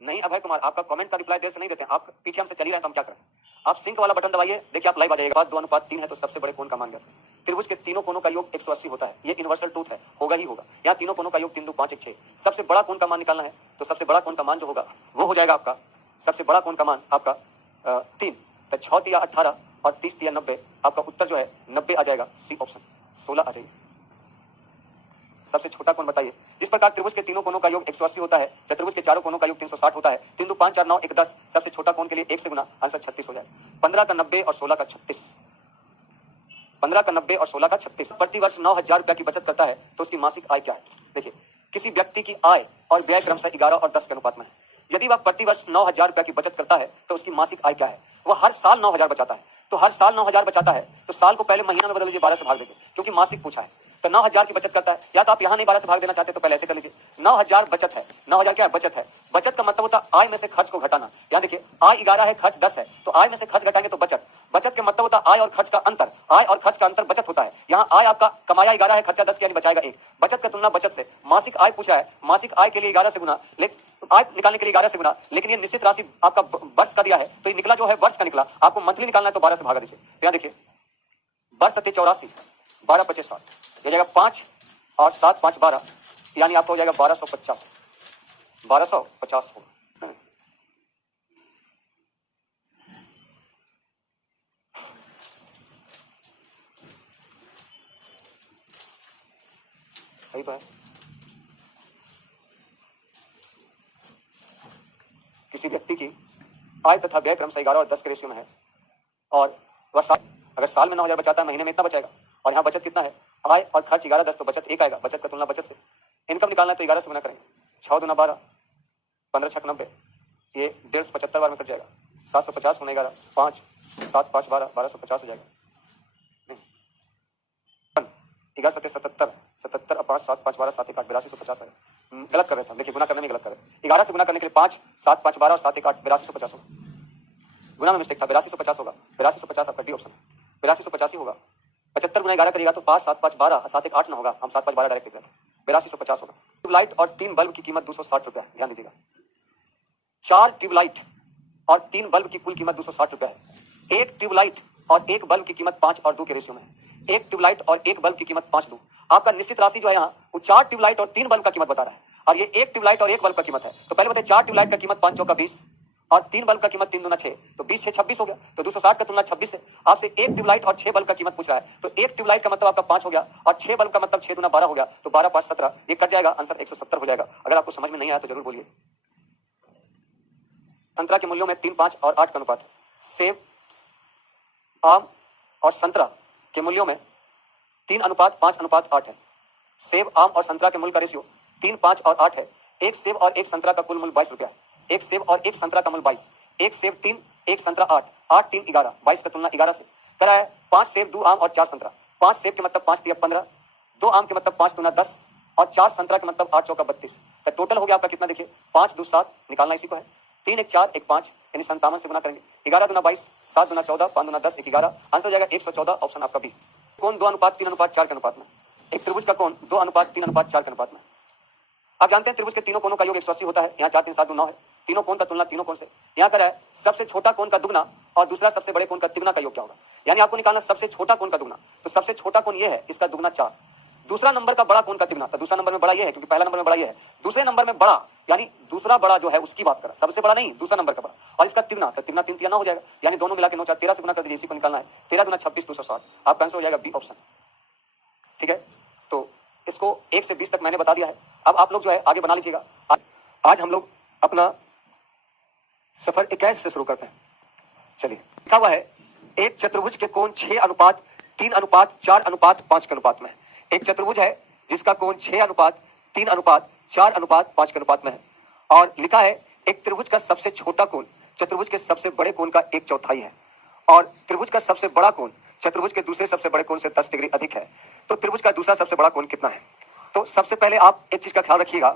नहीं अभय कुमार, आपका कमेंट का रिप्लाई देर से नहीं देते हैं, आप पीछे हमसे चली रहे हैं तो हम क्या करें। आप सिंक वाला बटन दबाइए, देखिए आप लाइव आ जाएगा। 2:3 है तो सबसे बड़े कोण का मान ज्ञात। त्रिभुज के तीनों कोणों का योग 180 होता है, ये यूनिवर्सल ट्रूथ है, होगा ही होगा। यहाँ तीनों कोणों का योग 3 2 5 1 6। सबसे बड़ा कोण का मान निकालना है, तो सबसे बड़ा कोण का मान जो होगा वो हो जाएगा आपका, सबसे बड़ा कोण का मान आपका 3, तो 6 3 18 और 30 3 90। आपका उत्तर जो है 90 आ जाएगा, सी ऑप्शन। 16 आ जाएगी। सबसे छोटा कोण बताइए। जिस प्रकार त्रिभुज के तीनों कोणों का योग 180 होता है, चतुर्भुज के चारों कोणों का योग 360 होता है। 3 2 5 4 9 1 10। सबसे छोटा कोण के लिए 1 से गुना, आंसर 36 हो जाएगा। 15 का 90 और 16 का 36। 15 का 90 और 16 का 36। प्रति वर्ष 9,000 रुपया की बचत करता है तो उसकी मासिक आय क्या है। देखिए, किसी व्यक्ति की आय और व्यय क्रमशः 11 और 10 के अनुपात में है। यदि वह प्रति वर्ष 9,000 रुपया की बचत करता है तो उसकी मासिक आय क्या है। वह हर साल 9,000 बचाता है, तो हर साल 9,000 बचाता है तो साल को पहले महीना में बदल लीजिए, 12 से भाग देंगे, क्योंकि मासिक पूछा है। तो 9,000 की बचत करता है, या तो आप यहाँ नहीं 12 से भाग देना चाहते तो पहले ऐसे कर लीजिए। 9,000 बचत है, 9,000 क्या है, बचत है। बचत का मतलब होता है आय में से खर्च को घटाना। यहाँ देखिए, आय 11 है, खर्च 10 है, तो आय में से खर्च घटाएंगे तो बचत। बचत के मतलब होता है आय और खर्च का अंतर। आय और खर्च का अंतर बचत होता है। यहाँ आय आपका कमाया 11 है, खर्चा 10 यानी बचाएगा 1। बचत का तुलना बचत से। मासिक आय पूछा है, मासिक आय के लिए 11 से गुना, लेकिन आय निकालने के लिए 11 से गुना, लेकिन ये निश्चित राशि आपका वर्ष का दिया है, तो ये निकला जो है वर्ष का निकला। आपको मंथली निकालना है तो 12 से भागा दीजिए। तो यहाँ देखिए, वर्ष 84, 12 25 60, ये जाएगा 5 और 7 5 12, यानी आपको हो जाएगा 1250। 1250 होगा। सही तो है। किसी व्यक्ति की आय तथा व्यय क्रमशः 11 और 10 के रेशियो में है, और वह अगर साल में 9,000 बचाता है, महीने में इतना बचाएगा। और यहाँ बचत कितना है, आय और खर्च 11 10, तो बचत 1 आएगा। बचत का तुलना बचत से। इनकम निकालना है तो 11 से गुना करेंगे। 6 दूना 12, 15 6 90, ये 175 बार में कट जाएगा। 750 गुना 11, 5 7 5 12, 1250 हो जाएगा। 11 7 77, 77 और 5 7 5 12 7 1 8, 8250 है। गलत कर रहे थे, देखिए गुना करने में गलत कर रहे। 11 से गुना करने के लिए 5 7 5 12 और 7 1 8, 8250 होगा। गुना में मिस्टेक था, 8250 होगा। 8250 आपका डी ऑप्शन, 8285 होगा। 75 गुना 11 करेगा तो 5 7 5 12, 7 1 8 ना होगा, हम 7 5 12 डायरेक्ट लिख रहे थे। 8250 होगा। ट्यूबलाइट और 3 बल्ब की कीमत 260 रुपया है, ध्यान दीजिएगा। 4 ट्यूबलाइट और 3 बल्ब की कुल कीमत 260 रुपया है। एक ट्यूबलाइट और एक बल्ब की कीमत 5 और 2 के रेशियो में है। एक ट्यूबलाइट और एक बल्ब की कीमत 5 2। आपका निश्चित राशि जो है यहाँ, वो 4 ट्यूबलाइट और 3 बल्ब का कीमत बता रहा है, और ये एक ट्यूबलाइट और एक बल्ब का कीमत है। तो पहले बताइए, 4 ट्यूबलाइट का कीमत 5 चौका 20 और 3 बल्ब का कीमत 3 दूना 6, तो 20 6 26 हो गया। तो 260 का तुलना 26 है। आपसे एक ट्यूबलाइट और 6 बल्ब का कीमत पूछ रहा है, तो एक ट्यूबलाइट का मतलब आपका 5 हो गया, और 6 बल्ब का मतलब 6 दूना 12 हो गया, तो 12 5 17, ये कट जाएगा, आंसर 170 हो जाएगा। अगर आपको समझ में नहीं आया तो जरूर बोलिए। संतरा के मूल्यों में 3 5 और 8 का अनुपात। सेब, आम और संतरा के मूल्यों में 3 अनुपात 5 अनुपात 8 है। सेब, आम और संतरा के मूल्य का रेशियो 3 5 और 8 है। एक सेब और एक संतरा का कुल मूल्य 22 रुपया है। एक सेब और एक संतरा का मूल्य 22, एक सेब 3, एक संतरा 8, 8 3 11, 22 का तुलना 11 से करा है। 5 सेब 2 आम और 4 संतरा। 5 सेब के मतलब 5 3 15, 2 आम के मतलब 5 दूना 10 और 4 संतरा के मतलब 8 चौका 32। तो टोटल हो गया आपका कितना, देखिए 5 2 7, निकालना इसी को है। 3 1 4 1 5, यानी 57 से गुना करेंगे। 11 दूना 22, 7 दूना 14, 5 दूना 10, 1 11, आंसर हो जाएगा 114, ऑप्शन आपका बी। कोण 2 अनुपात 3 अनुपात 4 के अनुपात में। एक त्रिभुज का कोण 2 अनुपात 3 अनुपात 4 के अनुपात में। आप जानते हैं त्रिभुज के तीनों कोणों का योग 180 होता है। यहाँ 4 3 7 2 9 है। तीनों कोण का तुलना तीनों कोण से। यहाँ करा है सबसे छोटा कोण का दुगना और दूसरा सबसे बड़े कोण का तिगुना का योग क्या होगा। यानी आपको निकालना सबसे छोटा कोण का दुगना, तो सबसे छोटा कोण ये है, इसका दुगना 4। दूसरा नंबर का बड़ा कोण का तिगुना, तो दूसरा नंबर में बड़ा ये है, क्योंकि पहला नंबर में बड़ा ये है। दूसरे नंबर में बड़ा, यानी दूसरा बड़ा जो है उसकी बात करा, सबसे बड़ा नहीं, दूसरा नंबर का बड़ा, और इसका तिगुना, तो तिगुना 3 3 हो जाएगा, यानी दोनों मिला के 9 4 13 से गुना कर दीजिए, इसी को निकालना है। 13 गुना 26 260, आपका आंसर हो जाएगा बी ऑप्शन। ठीक है, तो इसको 1 से 20 तक मैंने बता दिया है। अब आप लोग जो है आगे बना लीजिएगा। आज हम लोग अपना सफर 21 से शुरू करते हैं। चलिए, लिखा हुआ है एक चतुर्भुज के कोण 6 अनुपात 3 अनुपात 4 अनुपात 5 के अनुपात में है। एक चतुर्भुज है जिसका कोण 6 अनुपात 3 अनुपात 4 अनुपात 5 के अनुपात में है, और लिखा है एक त्रिभुज का सबसे छोटा कोण चतुर्भुज के सबसे बड़े कोण का 1/4 है, और त्रिभुज का सबसे बड़ा कोण चतुर्भुज के दूसरे सबसे बड़े कोण से 10 डिग्री अधिक है। तो त्रिभुज का दूसरा सबसे बड़ा कोण कितना है। तो सबसे पहले आप एक चीज का ख्याल रखिएगा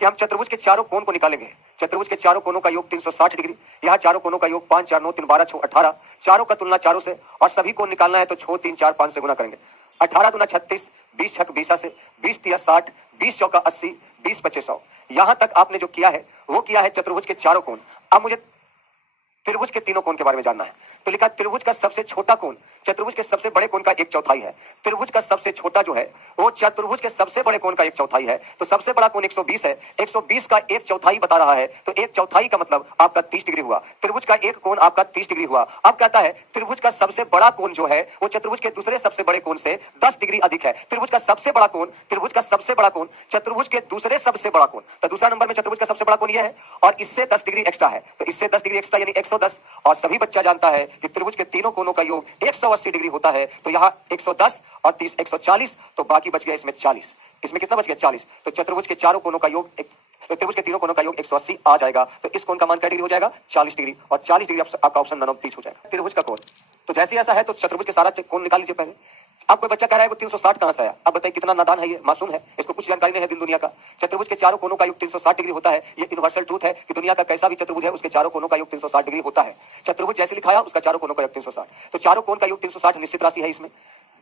कि हम चतुर्भुज के चारों कोण को निकालेंगे। चतुर्भुज के चारों कोणों का योग 360 डिग्री, यहाँ चारों कोणों का योग 5 4 9 3 12 6 18, चारों का तुलना चारों से, और सभी कोण निकालना है तो 6 3 4 5 से गुना करेंगे। 18 दूना 36, 20 6 20 से, 20 3 60, 20 चौका 80, 20 25 100। यहाँ तक आपने जो किया है वो किया है चतुर्भुज के चारों कोण। अब मुझे त्रिभुज के तीनों कोण के बारे में जानना है। तो लिखा त्रिभुज का सबसे छोटा कोण चतुर्भुज के सबसे बड़े कोण का 1/4 है। त्रिभुज का सबसे छोटा जो है वो चतुर्भुज के सबसे बड़े कोण का 1/4 है। तो सबसे बड़ा कोण 120 है, 120 का 1/4 बता रहा है, तो 1/4 का मतलब आपका 30 डिग्री हुआ। त्रिभुज का एक कोण आपका 30 डिग्री हुआ। अब कहता है त्रिभुज का सबसे बड़ा कोण जो है वो चतुर्भुज के दूसरे सबसे बड़े कोण से 10 डिग्री अधिक है। त्रिभुज का सबसे बड़ा कोण, त्रिभुज का सबसे बड़ा कोण चतुर्भुज के दूसरे सबसे बड़ा कोण, तो दूसरा नंबर में चतुर्भुज का सबसे बड़ा कोण यह है और इससे 10 डिग्री एक्स्ट्रा है, तो इससे 10 डिग्री एक्स्ट्रा यानी 110। और सभी बच्चा जानता है कि त्रिभुज के तीनों कोणों का योग 180 डिग्री होता है। तो यहाँ 110 और 30 140, तो बाकी बच गया इसमें 40। इसमें कितना बच गया 40। तो चतुर्भुज के चारों कोणों का योग तो त्रिभुज के तीनों कोणों का योग 180 आ जाएगा। तो इस कोण का मान क्या डिग्री हो जाएगा 40 डिग्री, और 40 डिग्री आपका ऑप्शन नन ऑफ दीज हो जाएगा। त्रिभुज का कोण तो जैसे ऐसा है तो चतुर्भुज के सारा कोण निकाल लीजिए पहले। अब कोई बच्चा कह रहा है वो 360 कहां से आया। अब बताइए कितना नादान है, ये मासूम है, इसको कुछ जानकारी नहीं है दिन दुनिया का। चतुर्भुज के चारों कोणों का योग 360 डिग्री होता है। ये यूनिवर्सल ट्रूथ है कि दुनिया का कैसा भी चतुर्भुज है उसके चारों कोणों का योग 360 डिग्री होता है। चतुर्भुज जैसे लिखाया उसका चारों कोणों का योग 360। तो चारों कोण का योग 360 निश्चित राशि है इसमें।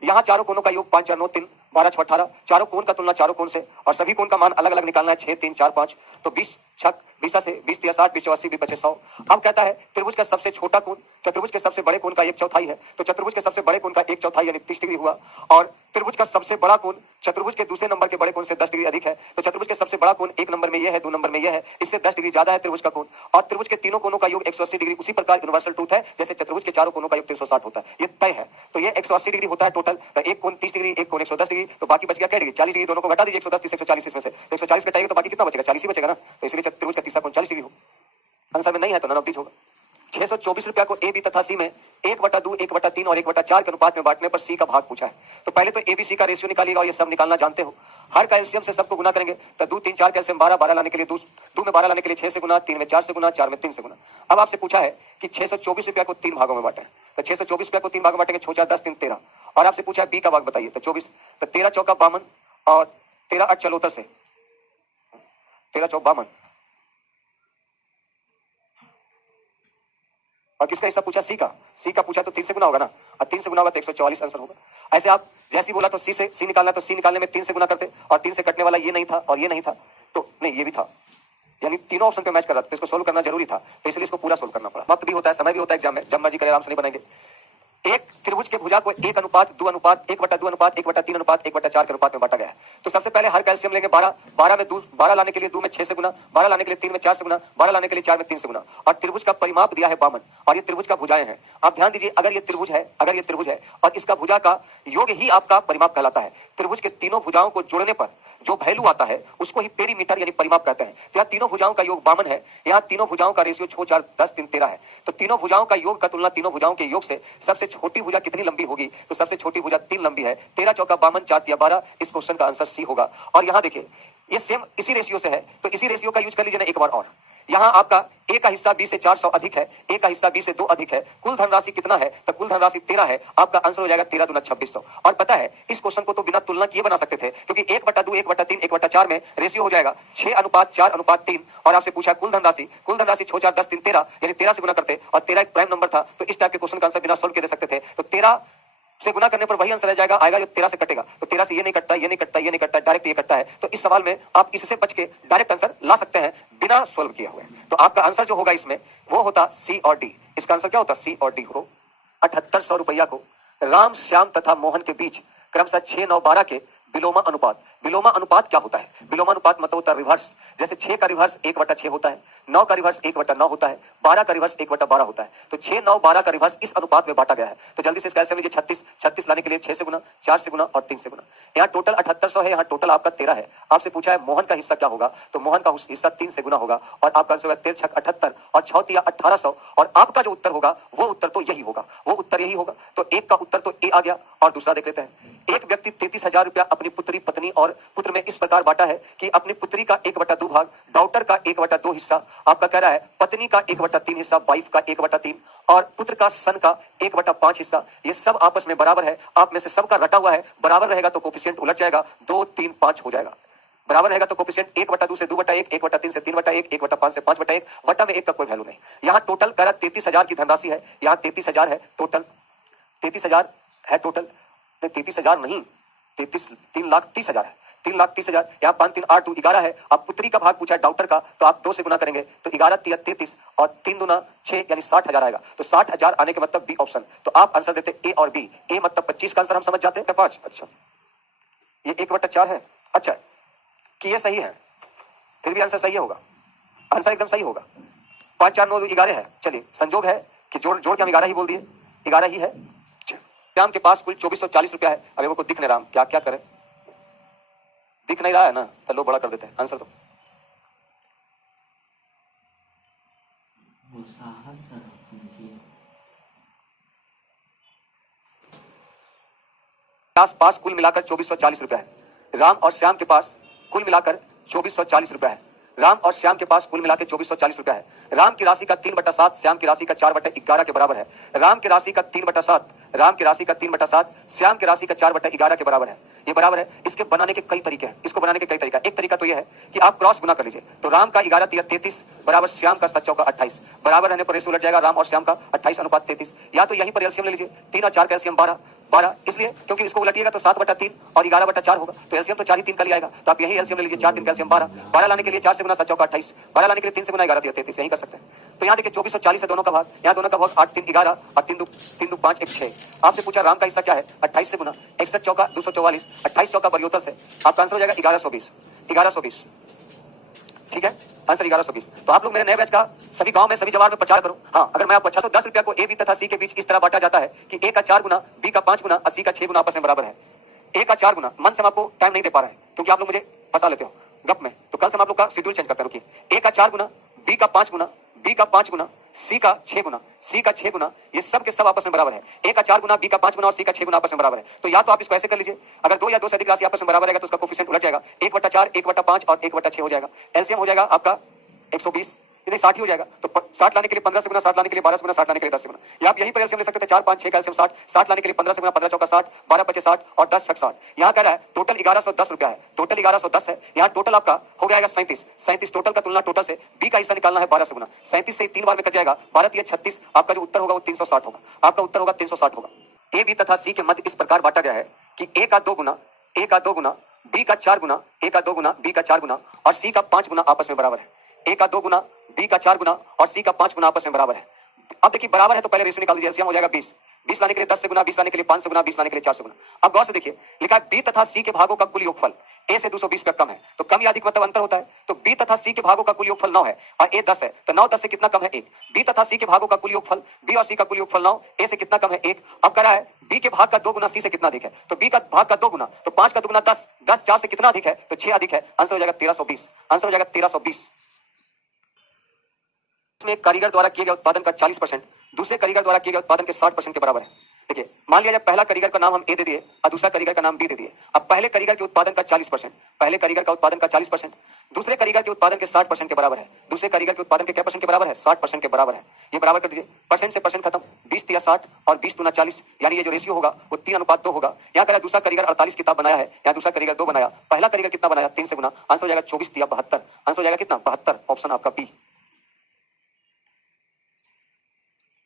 यहाँ चारों कोणों का योग 5 4 9 3 12 6 18। चारों कोण का तुलना चारों कोण से, और सभी कोण का मान अलग अलग निकालना है 6 3 4 5। तो 20 6 20 से 20 3 60 20 80 20 100। अब कहता है त्रिभुज का सबसे छोटा कोण चतुर्भुज के सबसे बड़े कोण का 1/4 है। तो चतुर्भुज के सबसे बड़े कोण का 1/4 यानी 30 डिग्री हुआ। और त्रिभुज का सबसे बड़ा कोण चतुर्भुज के दूसरे नंबर के बड़े कोण से 10 डिग्री अधिक है। तो चतुर्भुज के सबसे बड़ा कोण एक नंबर में यह है, 2 नंबर में यह है, इससे 10 डिग्री ज्यादा है त्रिभुज का कोण। और त्रिभुज के तीनों कोणों का योग 180 डिग्री उसी प्रकार यूनिवर्सल ट्रूथ है जैसे चतुर्भुज के चारों कोणों का योग 360 होता है। ये तय है। तो ये 180 डिग्री होता है टोटल। एक कोण 30 डिग्री, एक कोण 110 डिग्री, तो बाकी बच गया क्या डिग्री 40 डिग्री। दोनों को घटा दीजिए 110 30 140 इसमें से 140 घटाएंगे तो बाकी कितना बचेगा 40 ही बचेगा ना। तो इसलिए त्रिभुज का तीसरा कोण 40 डिग्री हो। आंसर में नहीं है तो नन ऑफ दीज होगा। 624 रुपया को ए बी तथा सी में 1/2 1/3 और 1/4 के अनुपात में बांटने पर सी का भाग पूछा है। तो पहले तो एबीसी का रेशियो निकालिएगा और ये सब निकालना जानते हो। हर कैल्शियम से सबको गुना करेंगे तो 2 3 4 कैल्शियम 12 12 लाने के लिए 2 में 12 लाने के लिए 6 से गुना, 3 में 4 से गुना, 4 में 3 से गुना। अब आपसे पूछा है कि 624 रुपया को 3 भागों में बांटे, तो 624 रुपया को 3 भागों में बांटेंगे 6 4 10 3 13। और आपसे पूछा है बी का भाग बताइए, तो 24, तो 13 चौका 52 और 13 8 74 से 13 चौक 52। और किसका हिस्सा पूछा सी का पूछा तो 3 से गुना होगा ना, और 3 से गुना होगा तो 144 आंसर होगा। ऐसे आप जैसे बोला तो सी निकालना, तो सी निकालने में 3 से गुना करते, और 3 से कटने वाला ये नहीं था और ये नहीं था, तो नहीं ये भी था, यानी तीनों ऑप्शन पे मैच कर रहा था, तो इसको सोल्व करना जरूरी था, तो इसलिए इसको पूरा सोल्व करना पड़ा। वक्त भी होता है, समय भी होता है एग्जाम में, जब मर्जी करे आराम से नहीं बनाएंगे। एक त्रिभुज के भुजा को 1 अनुपात 2 अनुपात 1/2 अनुपात 1/3 अनुपात 1/4 के अनुपात में बांटा गया है। तो सबसे पहले हर कैल्शियम लेंगे 12, 12 में 12 लाने के लिए 2 में 6 से गुना, 12 लाने के लिए 3 में 4 से गुना, 12 लाने के लिए 4 में 3 से गुना। और त्रिभुज का परिमाप दिया है 52, और ये त्रिभुज का भुजाएं हैं। आप ध्यान दीजिए, अगर ये त्रिभुज है और इसका भुजा का योग ही आपका परिमाप कहलाता है। त्रिभुज के तीनों भुजाओं को जोड़ने पर जो वैल्यू आता है उसको ही पेरीमीटर यानी परिमाप कहते हैं। तो यहाँ तीनों भुजाओं का योग 52 है, यहाँ तीनों भुजाओं का रेशियो 6 4 10 3 13 है। तो तीनों भुजाओं का योग का तुलना तीनों भुजाओं के योग से सबसे छोटी भुजा कितनी लंबी होगी, तो सबसे छोटी भुजा 3 लंबी है। 13 चौका 52 4 तिया 12, इस क्वेश्चन का आंसर सी होगा। और यहाँ देखिए ये सेम इसी रेशियो से है, तो इसी रेशियो का यूज कर लीजिए ना एक बार और। यहाँ आपका ए का हिस्सा बी से 400 अधिक है, ए का हिस्सा बी से 2 अधिक है, कुल धनराशि कितना है, तो कुल धनराशि 13 है। आपका आंसर हो जाएगा 13 दूना 2600। और पता है इस क्वेश्चन को तो बिना तुलना किए बना सकते थे, क्योंकि 1/2 1/3 1/4 में रेशियो हो जाएगा 6 अनुपात 4 अनुपात 3। और आपसे पूछा कुल धनराशि 6 4 10 3 13, यानी 13 से गुना करते, और 13 एक प्राइम नंबर था, तो इस टाइप के क्वेश्चन का आंसर बिना सोल्व किए दे सकते थे। तो 13 से गुना करने पर वही आंसर रह जाएगा, आएगा जो 13 से कटेगा, तो 13 से ये नहीं कटता, ये नहीं कटता, ये नहीं कटता, डायरेक्ट ये कटता है। तो इस सवाल में आप इससे बच के डायरेक्ट आंसर ला सकते हैं बिना सोल्व किए हुए। तो आपका आंसर जो होगा इसमें वो होता सी और डी। इसका आंसर क्या होता सी और डी हो। 7800 रुपया को राम श्याम तथा मोहन के बीच क्रमशः 6 9 12 के विलोमा अनुपात। विलोमा अनुपात क्या होता है, विलोमा अनुपात मतलब होता है रिवर्स। जैसे 6 का रिवर्स 1/6 होता है, 9 का रिवर्स 1/9 होता है, 12 का रिवर्स 1/12 होता है। तो 6 9 12 का रिवर्स इस अनुपात में बांटा गया है। तो जल्दी से इसका ऐसे लीजिए 36 लाने के लिए 6 से गुना, 4 से गुना और 3 से गुना। यहाँ टोटल 7800 है, यहाँ टोटल आपका 13 है। आपसे पूछा है मोहन का हिस्सा क्या होगा, तो मोहन का हिस्सा 3 से गुना होगा, और आपका आंसर होगा 13 6 78 और 6 तिया 1800। और आपका जो उत्तर होगा वो उत्तर तो यही होगा, वो उत्तर यही होगा। तो एक का उत्तर तो ए आ गया। और दूसरा देख लेते हैं। एक व्यक्ति 33,000 रुपया अपनी पुत्री पत्नी और पुत्र में इस प्रकार बांटा है कि अपनी पुत्री का 1/2 भाग, डॉटर का 1/2 हिस्सा, आपका कह रहा है पत्नी का 1/3 हिस्सा, वाइफ का 1/3 और पुत्र का सन का 1/5 हिस्सा, ये सब आपस में बराबर है। आप में से सबका रटा हुआ है, बराबर रहेगा तो कोफिशिएंट उलट जाएगा, 2 3 5 हो जाएगा। बराबर रहेगा तो कोफिशिएंट 1/2 से 2/1, 1/3 से 3/1, 1/5 से 5/1, वटा में 1 का कोई वैल्यू नहीं। यहाँ टोटल कह रहा 33,000 की धनराशि है, यहाँ 33,000 है टोटल, 33,000 है टोटल, 33,000 नहीं, 3,30,000 है। 3,30,000, यहाँ 5 3 8 2 11 है। अब पुत्री का भाग पूछा है डॉक्टर का, तो आप 2 से गुना करेंगे तो 11 3 33 और 3 दूना 6 यानी 60,000 आएगा। तो 60,000 आने के मतलब बी ऑप्शन। तो आप आंसर देते ए और बी। ए मतलब 25 का आंसर हम समझ जाते हैं 5। अच्छा ये 1/4 है। अच्छा कि ये सही है, फिर भी आंसर सही होगा, आंसर एकदम सही होगा। 5 4 9 11 है। चलिए संजोग है कि जोड़ के हम 11 ही बोल दिए, 11 ही है। श्याम के पास कुल 2440 रुपया है। अब वो दिख नहीं रहा, क्या क्या करें, दिख नहीं रहा है ना, तो लो बड़ा कर देते हैं आंसर। तो पास कुल मिलाकर 2440 रुपया है। राम और श्याम के पास कुल मिलाकर 2440 रुपया है। राम और श्याम के पास कुल मिलाकर 2440 रुपया है। राम की राशि का 3/7 श्याम की राशि का 4/11 के बराबर है। राम की राशि का 3/7 राम की राशि का 3/7 श्याम की राशि का 4/11 के बराबर है। ये बराबर है। इसके बनाने के कई तरीके हैं, इसको बनाने के कई तरीका। एक तरीका तो ये है कि आप क्रॉस गुना कर लीजिए। तो राम का 11 3 33 बराबर श्याम का 7 चौका 28 बराबर रहने पर रेशो उलट जाएगा राम और श्याम का 28:33। या तो यहीं पर एलसीएम ले लीजिए, 3 और 4 का एलसीएम 12 इसलिए क्योंकि इसको उलटिएगा तो 7/3 और 11/4 होगा। तो एलसीएम तो 4 ही 3 का लिया आएगा। तो आप यही एलसीएम ले लीजिए, 4 3 का एलसीएम 12 लाने के लिए 4 से गुना 7 चौका 28, 12 लाने के लिए 3 से गुना 11 33 यही कर सकते हैं। तो यहाँ देखिए 2440 है दोनों का भाग, यहाँ दोनों का भाग 8 3 11 और 3 2 5 1 6। आपसे पूछा राम का हिस्सा क्या है, 28 से गुना 61 चौका 244, 28 चौका बरियोतल से आपका आंसर हो जाएगा 1120। ठीक है, आंसर 1120। तो आप लोग मेरे नए बैच का सभी गांव में सभी जवाब में प्रचार करो। हाँ, अगर मैं आपको 610 रुपया को ए बी तथा सी के बीच इस तरह बांटा जाता है कि ए का 4 गुना, बी का 5 गुना और सी का 6 गुना आपस में बराबर है। ए का 4 गुना, मन से हम आपको टाइम नहीं दे पा रहे हैं क्योंकि आप लोग मुझे फंसा लेते हो गप में, तो कल से हम आप लोग का शेड्यूल चेंज करते हैं। रुकिए, ए का 4 गुना, बी का 5 गुना, बी का 5 गुना, सी का 6 गुना, सी का 6 गुना, ये सब के सब आपस में बराबर है। ए का 4 गुना, बी का 5 गुना और सी का 6 गुना आपस में बराबर है। तो या तो आप इसको ऐसे कर लीजिए, अगर 2 या 2 से अधिक राशि आपस में बराबर रहेगा तो उसका कोफिशिएंट उलट जाएगा, 1/4 1/5 और 1/6 हो जाएगा। एलसीएम हो जाएगा आपका 120 यानी 60 ही हो जाएगा। तो 60 लाने के लिए 15 से गुना, 60 लाने के लिए 12 से गुना, 60 लाने के लिए 10 से गुना। या आप यहीं पर एलसीएम ले सकते थे, 4 5 6 का एलसीएम 60, 60 लाने के लिए 15 से गुना, 15 चौका 60, 12 25 60 और 10 6 60। यहाँ कह रहा है टोटल 1110 रुपया है, टोटल 1110 है। यहाँ टोटल आपका हो जाएगा 37 टोटल का तुलना टोटल से बी का हिस्सा निकालना है 12 से गुना, 37 से 3 बार में कट जाएगा, 12 3 36। आपका जो उत्तर होगा वो 360 होगा, आपका उत्तर होगा 360 होगा। ए बी तथा सी के मध्य इस प्रकार बांटा गया है कि ए का 2 गुना, बी का 4 गुना, ए का 2 गुना, बी का 4 गुना और सी का 5 गुना आपस में बराबर है। ए का 2 गुना, बी का 4 गुना और सी का 5 गुना आपस में बराबर है। अब देखिए बराबर है तो पहले रेशियो निकाल दीजिए, एलसीएम हो जाएगा 20, 20 लाने के लिए 10 से गुना, 20 लाने के लिए 5 से गुना, 20 लाने के लिए 4 से गुना। अब गौर से देखिए लिखा है बी तथा सी के भागों का कुल योगफल ए से 220 का कम है, तो कम या अधिक मतलब अंतर होता है। तो बी तथा सी के भागों का कुल योगफल 9 है और ए 10 है, तो 9 10 से कितना कम है 1। बी तथा सी के भागों का कुल योगफल, बी और सी का कुल योगफल 9, ए से कितना कम है 1। अब कह रहा है बी के भाग का 2 गुना सी से कितना अधिक है, तो बी का भाग का 2 गुना, तो 5 का 2 गुना 10, 10 4 से कितना अधिक है, तो 6 अधिक है। आंसर हो जाएगा 1320, आंसर हो जाएगा 1320। इसमें एक कारीगर द्वारा किए गए उत्पादन का 40% दूसरे कारीगर द्वारा किए गए उत्पादन के 60% के बराबर है। देखिए मान लिया जाए पहला कारीगर का नाम हम ए दे दिए और दूसरा कारीगर का नाम बी दे दिए। अब पहले कारीगर के उत्पादन का 40%, पहले कारीगर का उत्पादन का 40% दूसरे कारीगर के उत्पादन के 60% के बराबर है। दूसरे कारीगर के उत्पादन के क्या परसेंट के बराबर है, 60% के बराबर है। ये बराबर कर दीजिए, परसेंट से परसेंट खत्म, 20 3 60 और 20 2 40, यानी ये जो रेशियो होगा वो 3:2 होगा। यहाँ कह दूसरा कारीगर 48 किताब बनाया है, यहाँ दूसरा कारीगर 2 बनाया, पहला कारीगर कितना बनाया 3 से गुना, आंसर हो जाएगा 24 3 72, आंसर हो जाएगा कितना 72, ऑप्शन आपका बी।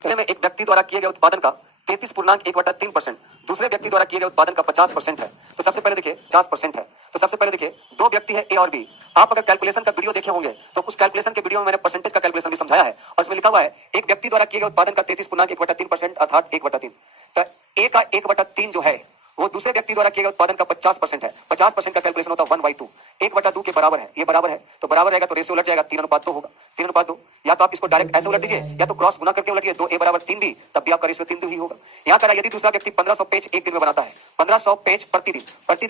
में एक व्यक्ति द्वारा किए गए उत्पादन का 33.1/3% दूसरे व्यक्ति द्वारा किए गए उत्पादन का 50% है। तो सबसे पहले देखिए 50% है, तो सबसे पहले देखिए दो व्यक्ति है ए और बी। आप अगर कैलकुलेशन का वीडियो देखे होंगे तो उस कैलकुलेशन के वीडियो में मैंने परसेंटेज का कैलकुलेशन भी समझाया है और इसमें लिखा हुआ है एक व्यक्ति द्वारा किए गए उत्पादन का 33.1/3% अर्थात 1/3। तो ए का 1/3 जो है वो दूसरे व्यक्ति द्वारा किए गए उत्पादन का 50% है। 50% का कैलकुलेशन होता है 1/2, 1/2 के बराबर है, ये बराबर है तो बराबर रहेगा, तो रेशियो उलट जाएगा 3:2 होगा, 3:2। या तो आप इसको डायरेक्ट ऐसे उलट दीजिए या तो क्रॉस गुना करके उलटिए, 2a = 3b, तब भी आपका रेशियो 3 ही होगा। यहाँ करा यदि दूसरा व्यक्ति 1500 पेज एक दिन में बनाता है, 1500 पेज प्रतिदिन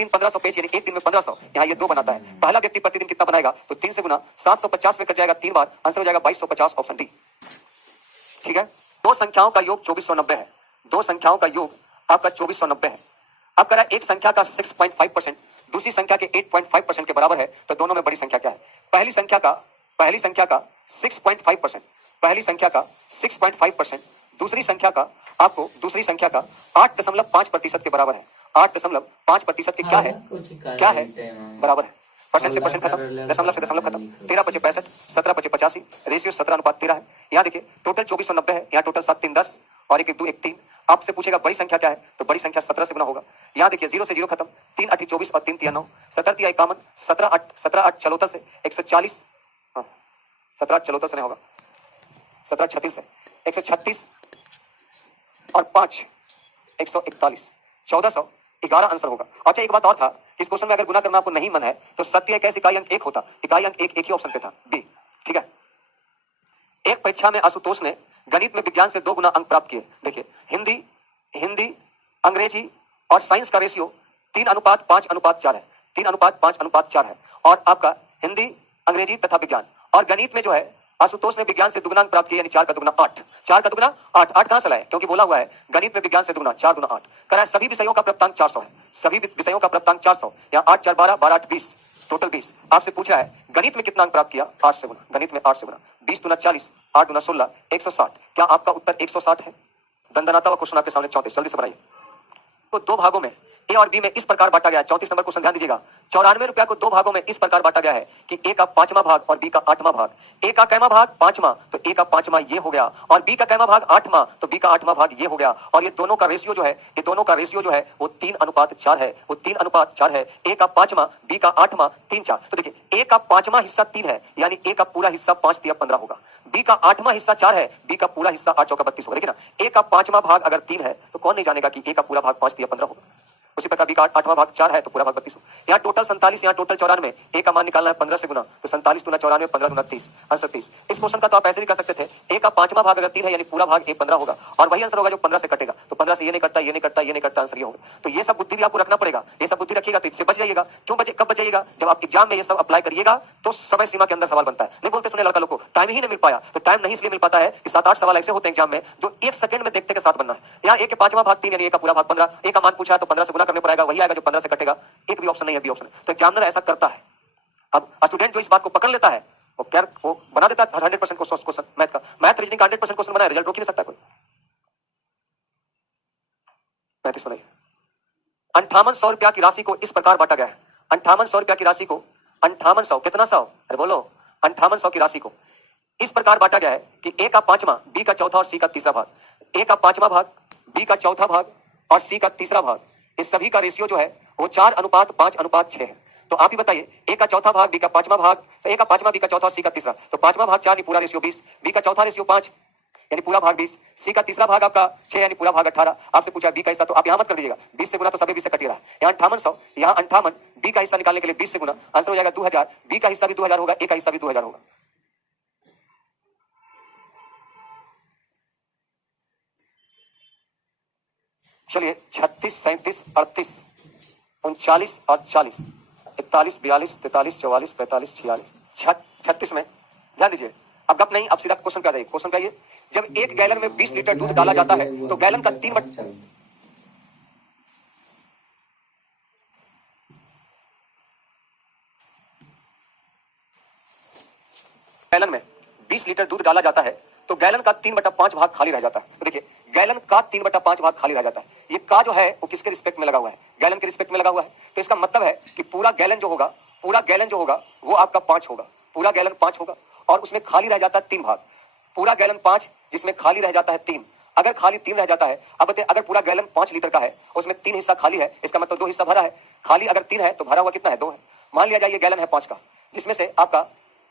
1500 पेज यानी एक दिन में 1500, यहाँ ये 2 बनाता है। पहला व्यक्ति प्रतिदिन कितना बनाएगा, तो 3 से गुना 750 में कट जाएगा 3 बार, आंसर हो जाएगा 2250, ऑप्शन डी। ठीक है, दो संख्याओं का योग 2490 है, दो संख्याओं का योग आपका 2490 है। अब करा एक संख्या का 6.5% दूसरी संख्या के 8.5% के बराबर है, तो दोनों में बड़ी संख्या क्या है। पहली संख्या का 6.5%, पहली संख्या का 6.5%, दूसरी संख्या का आपको दूसरी संख्या का 8.5% के बराबर है। 8.5% के क्या है बराबर है। परसेंट से परसेंट खत्म, दशमलव से दशमलव खत्म, 13 × 65, 17 × 85, रेशियो 17:13 है। यहाँ देखिए टोटल 2490 है, यहाँ टोटल 7 3 10 और 1 1 2 1 3 आपसे पूछेगा बड़ी संख्या क्या है, तो बड़ी संख्या 17 से गुना होगा। यहाँ देखिए 0 से 0 खत्म, 3 8 24 और 3 3 9, 17 3 51, 17 8 चलोतर से 140, 17 8 चलोतर से नहीं होगा, 17 36 से 136 और 5 141, 1411 आंसर होगा। अच्छा एक बात और था, इस क्वेश्चन में अगर गुना करना आपको नहीं मन है तो सत्य कैसे इकाई अंक 1 होता, इकाई अंक 1 एक ही ऑप्शन पे था, बी। ठीक है, एक परीक्षा में आशुतोष ने गणित में विज्ञान से 2 गुना अंक प्राप्त किए। देखिए हिंदी अंग्रेजी और साइंस का रेशियो 3:5:4 है, 3:5:4 है। और आपका हिंदी अंग्रेजी तथा विज्ञान और गणित में जो है आशुतोष ने विज्ञान से दुगुना अंक प्राप्त किया, यानी 4 का दुगुना 8, 4 का दुगुना 8, 8 कहां से लाए, क्योंकि बोला हुआ है गणित में विज्ञान से दुगुना 4 गुना 8 कराए। सभी विषयों का प्राप्तांक 400 है, सभी विषयों का प्राप्तांक 400, यहाँ 8 4 12, 12 8 20, टोटल 20। आपसे पूछा है गणित में कितना अंक प्राप्त किया, 8 से गुना, गणित में 8 से गुना, 20 गुना 40, 8 गुना 16, 160। क्या आपका उत्तर 160 है? दंदनाता हुआ क्वेश्चन आपके सामने 34, जल्दी से बनाइए। तो 2 भागों में ए और बी में इस प्रकार बांटा गया है, 34 नंबर क्वेश्चन ध्यान दीजिएगा। 94 रुपया को 2 भागों में इस प्रकार बांटा गया है कि ए का 5वां भाग और बी का 8वां भाग। ए का कैमा भाग 5वां, तो ए का 5वां ये हो गया, और बी का कैमा भाग 8वां, तो बी का 8वां भाग ये हो गया। और ये दोनों का रेशियो जो है, ये दोनों का रेशियो जो है वो 3:4 है, वो 3:4 है। ए का 5वां, बी का 8वां, 3 4। तो देखिए ए का 5वां हिस्सा 3 है, यानी ए का पूरा हिस्सा 5 3 15 होगा। बी का 8वां हिस्सा 4 है, बी का पूरा हिस्सा 8 4 32 होगा। देखिए ना, ए का 5वां भाग अगर 3 है तो कौन नहीं जानेगा कि ए का पूरा भाग 5 3 15 होगा। उसी प्रकार बी का 8वां भाग 4 है तो पूरा भाग 32। यहाँ टोटल 47, यहाँ टोटल 94। ए का मान निकालना है 15 से गुना, तो 47 गुना 94, 15 गुना 30, आंसर 30। इस क्वेश्चन का तो आप ऐसे भी कर सकते थे, ए का 5वां भाग अगर 3 है यानी पूरा भाग ए 15 होगा, और वही आंसर होगा जो 15 से कटेगा। तो 15 से ये नहीं कटता, ये नहीं कटता, ये नहीं कटता, आंसर ये होगा। तो ये सब बुद्धि भी आपको रखना पड़ेगा, ये सब बुद्धि रखिएगा तो इससे बच जाइएगा। क्यों बचे, कब बच जाइएगा, जब आप एग्जाम में ये सब अप्लाई करिएगा तो समय सीमा के अंदर सवाल बनता है। नहीं बोलते सुने लड़का लोग को टाइम ही नहीं मिल पाया, तो टाइम नहीं इसलिए मिल पाता है कि 7-8 सवाल ऐसे होते हैं एग्जाम में जो 1 सेकंड में देखते के साथ बनना है। यहाँ ए के 5वां भाग 3 यानी ए का पूरा भाग 15, ए का मान पूछा तो 15 से गुना करने पड़ेगा, वही आएगा जो 15 से कटेगा। एक भी ऑप्शन नहीं है, बी ऑप्शन है। तो एग्जामिनर ऐसा करता है। अब स्टूडेंट जो इस बात को पकड़ लेता है वो क्या वो बना देता है 100% क्वेश्चन मैथ का, मैथ रीजनिंग का 100% क्वेश्चन बनाए, रिजल्ट रोक ही नहीं सकता कोई। 35 बनाइए। 5800 रुपया की राशि को इस प्रकार बांटा गया है, 5800 रुपया की राशि को, 5800 कितना 100, अरे बोलो, 5800 की राशि को इस प्रकार बांटा गया है कि ए का 5वां, बी का 4था और सी का 3रा भाग। ए का 5वां भाग, बी का 4था भाग और सी का 3रा भाग, इस सभी का रेशियो जो है वो 4:5:6 है। तो आप ही बताइए, ए का 4था भाग, बी का 5वां भाग, ए का 5वां, बी का 4था और सी का 3रा, तो 5वां भाग 4 पूरा रेशियो 20, बी का 4था रेशियो 5 यानी पूरा भाग 20, सी का 3रा भाग आपका 6 यानी पूरा भाग 18। आपसे पूछा बी का हिस्सा, तो आप यहां मत कर दीजिएगा, 20 से गुना तो सभी 20 से कट रहा है। यहाँ 5800, यहाँ 58, बी का हिस्सा निकालने के लिए 20 से गुना, आंसर हो जाएगा 2000। बी का हिस्सा भी 2000 होगा, ए का हिस्सा भी 2000 होगा। चलिए 36 37 38 39 और 40, 41 42 43 44 45 46 36 में ध्यान दीजिए। अब गप नहीं, अब सीधा क्वेश्चन पे आ जाइए। क्वेश्चन क्या है, जब 1 गैलन में 20 लीटर दूध डाला जाता है तो गैलन का 3 गैलन में 20 लीटर दूध डाला जाता है तो गैलन का 3/5 भाग खाली रह जाता है। तो देखिए गैलन का 3/5 भाग खाली रह जाता है। ये का जो है वो किसके रिस्पेक्ट में लगा हुआ है, गैलन के रिस्पेक्ट में लगा हुआ है। तो इसका मतलब है कि पूरा गैलन जो होगा, पूरा गैलन जो होगा वो आपका 5 होगा, पूरा गैलन 5 होगा, और उसमें खाली रह जाता है 3 भाग। पूरा गैलन 5 जिसमें खाली रह जाता है 3, अगर खाली 3 रह जाता है, अब बताइए अगर पूरा गैलन 5 लीटर का है उसमें 3 हिस्सा खाली है, इसका मतलब 2 हिस्सा भरा है। खाली अगर 3 है तो भरा हुआ कितना है, 2 है। मान लिया जाए ये गैलन है 5 का, जिसमें से आपका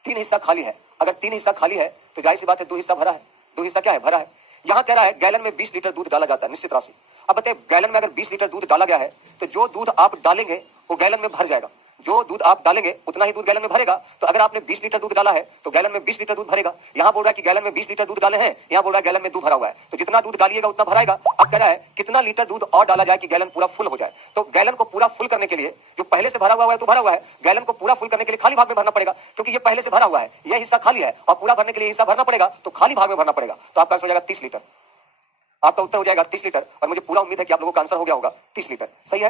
3 हिस्सा खाली है। अगर 3 हिस्सा खाली है तो जाहिर सी बात है 2 हिस्सा भरा है, 2 हिस्सा क्या है, भरा है। यहाँ कह रहा है गैलन में 20 लीटर दूध डाला जाता है निश्चित राशि। अब बताइए गैलन में अगर 20 लीटर दूध डाला गया है तो जो दूध आप डालेंगे वो गैलन में भर जाएगा, जो दूध आप डालेंगे उतना ही दूध गैलन में भरेगा। तो अगर आपने 20 लीटर दूध डाला है तो गैलन में 20 लीटर दूध भरेगा। यहाँ बोल रहा है कि गैलन में 20 लीटर दूध डाले हैं, यहाँ बोल रहा है गैलन में दूध भरा हुआ है, तो जितना दूध डालिएगा उतना भराएगा। अब कह रहा है कितना लीटर दूध और डाला जाए कि गैलन पूरा फुल हो जाए। तो गैलन को पूरा फुल करने के लिए जो पहले से भरा हुआ है तो भरा हुआ है, गैलन को पूरा फुल करने के लिए खाली भाग में भरना पड़ेगा, क्योंकि ये पहले से भरा हुआ है, यह हिस्सा खाली है, और पूरा भरने के लिए हिस्सा भरना पड़ेगा तो खाली भाग में भरना पड़ेगा। तो आपका आंसर हो जाएगा 30 लीटर। आपका उत्तर हो जाएगा 30 लीटर, और मुझे पूरा उम्मीद है कि आप लोगों का आंसर हो गया होगा 30 लीटर। सही है,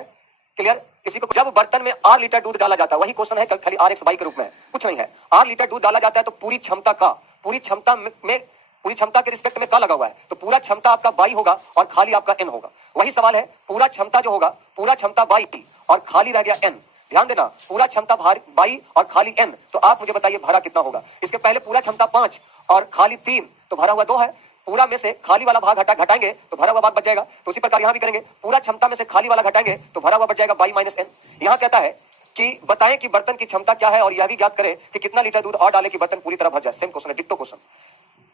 क्लियर। किसी को जब बर्तन में 8 लीटर दूध डाला जाता है, वही क्वेश्चन है खाली RX/Y के रूप में, कुछ नहीं है। 8 लीटर दूध डाला जाता है तो पूरी क्षमता का, पूरी क्षमता के रिस्पेक्ट में का लगा हुआ है, तो पूरा क्षमता आपका 22 होगा और खाली आपका N होगा। वही सवाल है, पूरा क्षमता जो होगा, पूरा क्षमता 22 और खाली रह गया N। ध्यान देना, पूरा क्षमता 22 और खाली N, तो आप मुझे बताइए भरा कितना होगा। इसके पहले पूरा क्षमता 5 और खाली 3, तो भरा हुआ 2 है। पूरा में से खाली वाला भाग घटाएंगे तो भरा हुआ भाग बच जाएगा। तो उसी प्रकार यहां भी करेंगे, पूरा क्षमता में से खाली वाला घटाएंगे तो भरा हुआ बच जाएगा y माइनस एन। यहां कहता है कि बताएं कि बर्तन की क्षमता क्या है और यह भी ज्ञात करें कि कितना लीटर दूध और डाले कि बर्तन पूरी तरह भर जाए। सेम क्वेश्चन है, डिट्टो क्वेश्चन।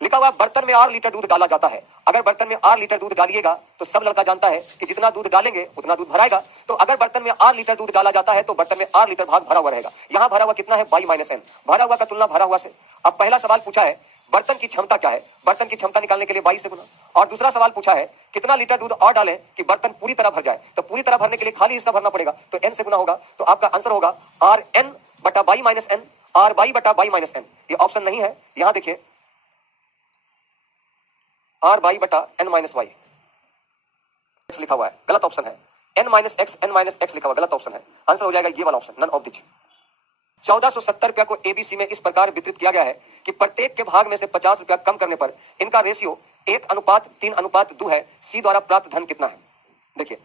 लिखा हुआ बर्तन में 8 लीटर दूध डाला जाता है। अगर बर्तन में 8 लीटर दूध डालिएगा तो सब लड़का जानता है कि जितना दूध डालेंगे उतना दूध भराएगा। तो अगर बर्तन में 8 लीटर दूध डाला जाता है तो बर्तन में 8 लीटर भाग भरा हुआ रहेगा। यहाँ भरा हुआ कितना है, y माइनस एन। भरा हुआ का तुलना भरा हुआ से। अब पहला सवाल पूछा है बर्तन की क्षमता क्या है, बर्तन की क्षमता निकालने के लिए 22 से गुना। और दूसरा सवाल पूछा है कितना लीटर दूध और डालें कि बर्तन पूरी तरह भर जाए। तो पूरी तरह भरने के लिए खाली हिस्सा भरना पड़ेगा, तो n से गुना होगा। तो आपका आंसर होगा आर एन बटा y minus N, R Y बटा y माइनस एन। ये ऑप्शन नहीं है, यहां देखिए आर वाई बटा एन माइनस वाई लिखा हुआ है, गलत ऑप्शन है। एन माइनस एक्स लिखा हुआ, गलत ऑप्शन है। आंसर हो जाएगा ये वाला ऑप्शन, नन ऑफ दिस। 1470 रुपया को एबीसी में इस प्रकार वितरित किया गया है कि प्रत्येक के भाग में से 50 रुपया कम करने पर इनका रेशियो 1:3:2 है। सी द्वारा प्राप्त धन कितना है। देखिए